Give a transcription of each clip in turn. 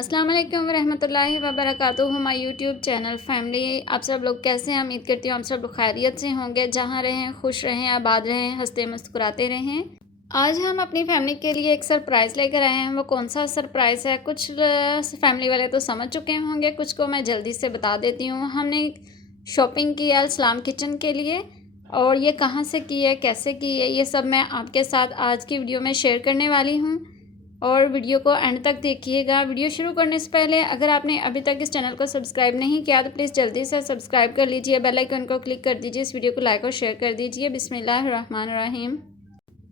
अस्सलाम वालेकुम रहमतुल्लाहि व बरकातुहू। हमारे यूट्यूब चैनल फैमिली, आप सब लोग कैसे हैं? उम्मीद करती हूँ आप सब लोग खैरियत से होंगे। जहाँ रहें खुश रहें, आबाद रहें, हंसते मुस्कुराते रहें। आज हम अपनी फैमिली के लिए एक सरप्राइज़ लेकर आए हैं। वो कौन सा सरप्राइज़ है, कुछ फैमिली वाले तो समझ चुके होंगे, कुछ को मैं जल्दी से बता देती हूँ। हमने शॉपिंग की है अल-सलाम किचन के लिए, और ये कहाँ से की है, कैसे की है, ये सब मैं आपके साथ आज की वीडियो में शेयर करने वाली हूँ। और वीडियो को एंड तक देखिएगा। वीडियो शुरू करने से पहले अगर आपने अभी तक इस चैनल को सब्सक्राइब नहीं किया तो प्लीज़ जल्दी से सब्सक्राइब कर लीजिए, बेल आइकन को क्लिक कर दीजिए, इस वीडियो को लाइक और शेयर कर दीजिए। बिस्मिल्लाहिर्रहमानिर्रहीम।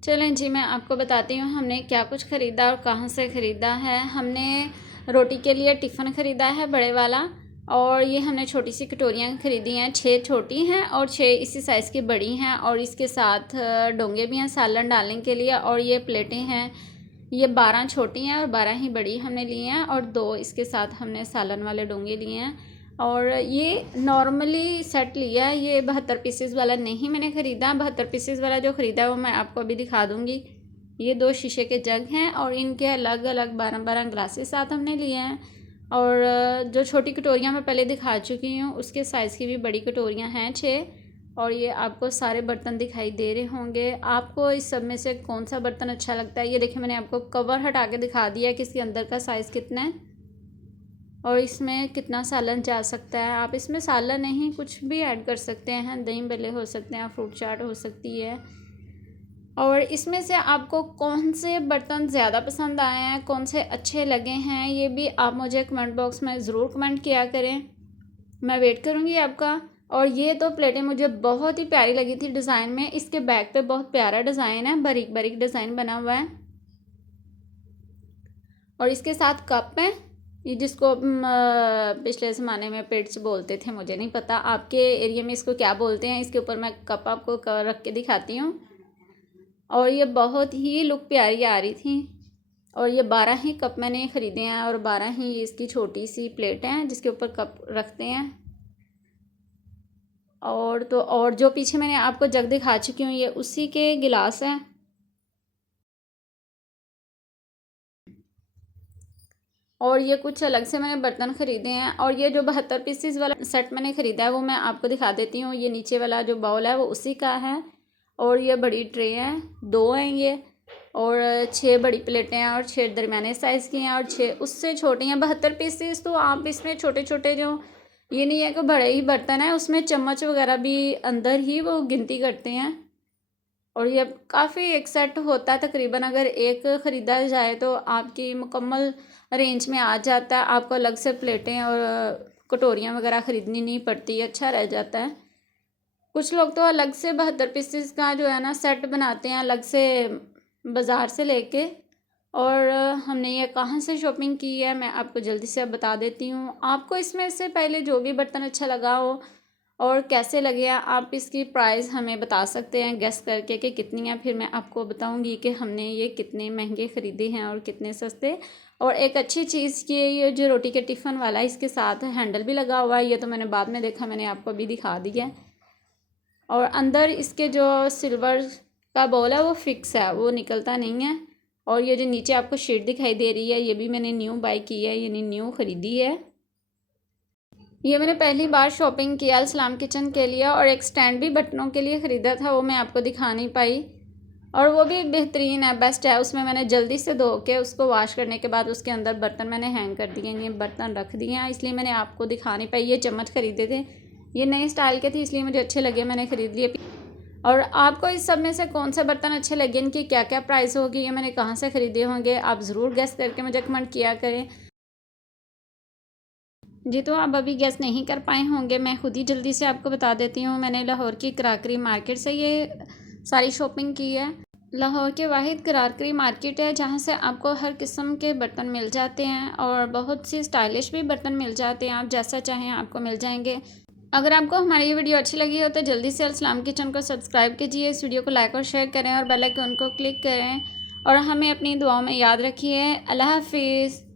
चलें जी, मैं आपको बताती हूँ हमने क्या कुछ ख़रीदा और कहाँ से ख़रीदा है। हमने रोटी के लिए टिफ़िन ख़रीदा है बड़े वाला, और ये हमने छोटी सी कटोरियाँ ख़रीदी हैं। 6 छोटी हैं और 6 इसी साइज़ की बड़ी हैं, और इसके साथ डोंगे भी हैं सालन डालने के लिए। और ये प्लेटें हैं, ये 12 छोटी हैं और 12 ही बड़ी हमने ली हैं, और 2 इसके साथ हमने सालन वाले डोंगे लिए हैं। और ये नॉर्मली सेट लिया है, ये 72 पीसेस वाला नहीं मैंने ख़रीदा। 72 पीसेस वाला जो ख़रीदा है वो मैं आपको अभी दिखा दूँगी। ये 2 शीशे के जग हैं और इनके अलग अलग 12-12 ग्लासेस साथ हमने लिए हैं। और जो छोटी कटोरियाँ मैं पहले दिखा चुकी हूँ उसके साइज़ की भी बड़ी कटोरियाँ हैं 6। और ये आपको सारे बर्तन दिखाई दे रहे होंगे। आपको इस सब में से कौन सा बर्तन अच्छा लगता है? ये देखिए, मैंने आपको कवर हटा के दिखा दिया कि इसके अंदर का साइज़ कितना है और इसमें कितना सालन जा सकता है। आप इसमें सालन नहीं कुछ भी ऐड कर सकते हैं, दही भल्ले हो सकते हैं, फ्रूट चाट हो सकती है। और इसमें से आपको कौन से बर्तन ज़्यादा पसंद आए हैं, कौन से अच्छे लगे हैं, ये भी आप मुझे कमेंट बॉक्स में ज़रूर कमेंट किया करें। मैं वेट करूँगी आपका। और ये तो प्लेटें मुझे बहुत ही प्यारी लगी थी डिज़ाइन में। इसके बैक पे बहुत प्यारा डिज़ाइन है, बारीक बारीक डिज़ाइन बना हुआ है। और इसके साथ कप है, ये जिसको पिछले ज़माने में प्लेट्स बोलते थे, मुझे नहीं पता आपके एरिया में इसको क्या बोलते हैं। इसके ऊपर मैं कप आपको रख के दिखाती हूँ। और ये बहुत ही लुक प्यारी आ रही थी। और ये 12 ही कप मैंने ख़रीदे हैं, और 12 ही इसकी छोटी सी प्लेट हैं जिसके ऊपर कप रखते हैं। और जो पीछे मैंने आपको जग दिखा चुकी हूँ ये उसी के गिलास हैं। और ये कुछ अलग से मैंने बर्तन ख़रीदे हैं। और ये जो 72 पीसेस वाला सेट मैंने ख़रीदा है वो मैं आपको दिखा देती हूँ। ये नीचे वाला जो बाउल है वो उसी का है। और ये बड़ी ट्रे है, 2 हैं ये। और 6 बड़ी प्लेटें हैं और 6 दरमियाने साइज़ की हैं, और 6 उससे छोटी हैं। 72 पीसेस तो आप इसमें छोटे छोटे जो, ये नहीं है कि बड़े ही बर्तन है, उसमें चम्मच वगैरह भी अंदर ही वो गिनती करते हैं। और ये काफ़ी एक सेट होता है, तकरीबन अगर एक ख़रीदा जाए तो आपकी मुकम्मल रेंज में आ जाता है। आपको अलग से प्लेटें और कटोरियाँ वगैरह ख़रीदनी नहीं पड़ती, अच्छा रह जाता है। कुछ लोग तो अलग से 72 पीसेस का जो है ना सेट बनाते हैं अलग से बाज़ार से लेके। और हमने ये कहाँ से शॉपिंग की है मैं आपको जल्दी से अब बता देती हूँ। आपको इसमें से पहले जो भी बर्तन अच्छा लगा हो और कैसे लगे हैं, आप इसकी प्राइस हमें बता सकते हैं गेस करके कि कितनी है। फिर मैं आपको बताऊंगी कि हमने ये कितने महंगे ख़रीदे हैं और कितने सस्ते। और एक अच्छी चीज़ की ये जो रोटी के टिफ़िन वाला है, इसके साथ हैंडल भी लगा हुआ है। ये तो मैंने बाद में देखा, मैंने आपको अभी दिखा दिया है। और अंदर इसके जो सिल्वर का बाउल है वो फिक्स है, वो निकलता नहीं है। और ये जो नीचे आपको शीट दिखाई दे रही है ये भी मैंने न्यू बाई की है, यानी न्यू ख़रीदी है। ये मैंने पहली बार शॉपिंग किया अल-सलाम किचन के लिए। और एक स्टैंड भी बर्तनों के लिए ख़रीदा था, वो मैं आपको दिखा नहीं पाई। और वो भी बेहतरीन है, बेस्ट है। उसमें मैंने जल्दी से धो के उसको वॉश करने के बाद उसके अंदर बर्तन मैंने हैंग कर दिए, ये बर्तन रख दिए हैं, इसलिए मैंने आपको दिखा नहीं पाई। ये चम्मच ख़रीदे थे, ये नए स्टाइल के थे, इसलिए मुझे अच्छे लगे, मैंने ख़रीद लिए। और आपको इस सब में से कौन से बर्तन अच्छे लगे, इनकी क्या क्या प्राइस होगी, ये मैंने कहाँ से ख़रीदे होंगे, आप ज़रूर गेस करके मुझे कमेंट किया करें जी। तो आप अभी गेस नहीं कर पाए होंगे, मैं खुद ही जल्दी से आपको बता देती हूँ। मैंने लाहौर की कराकरी मार्केट से ये सारी शॉपिंग की है। लाहौर के वाहिद कराकरी मार्केट है जहाँ से आपको हर किस्म के बर्तन मिल जाते हैं, और बहुत सी स्टाइलिश भी बर्तन मिल जाते हैं। आप जैसा चाहें आपको मिल जाएंगे। अगर आपको हमारी ये वीडियो अच्छी लगी हो तो जल्दी से अल-सलाम किचन को सब्सक्राइब कीजिए, इस वीडियो को लाइक और शेयर करें और बेल आइकन को क्लिक करें। और हमें अपनी दुआओं में याद रखिए। अल्लाह हाफिज़।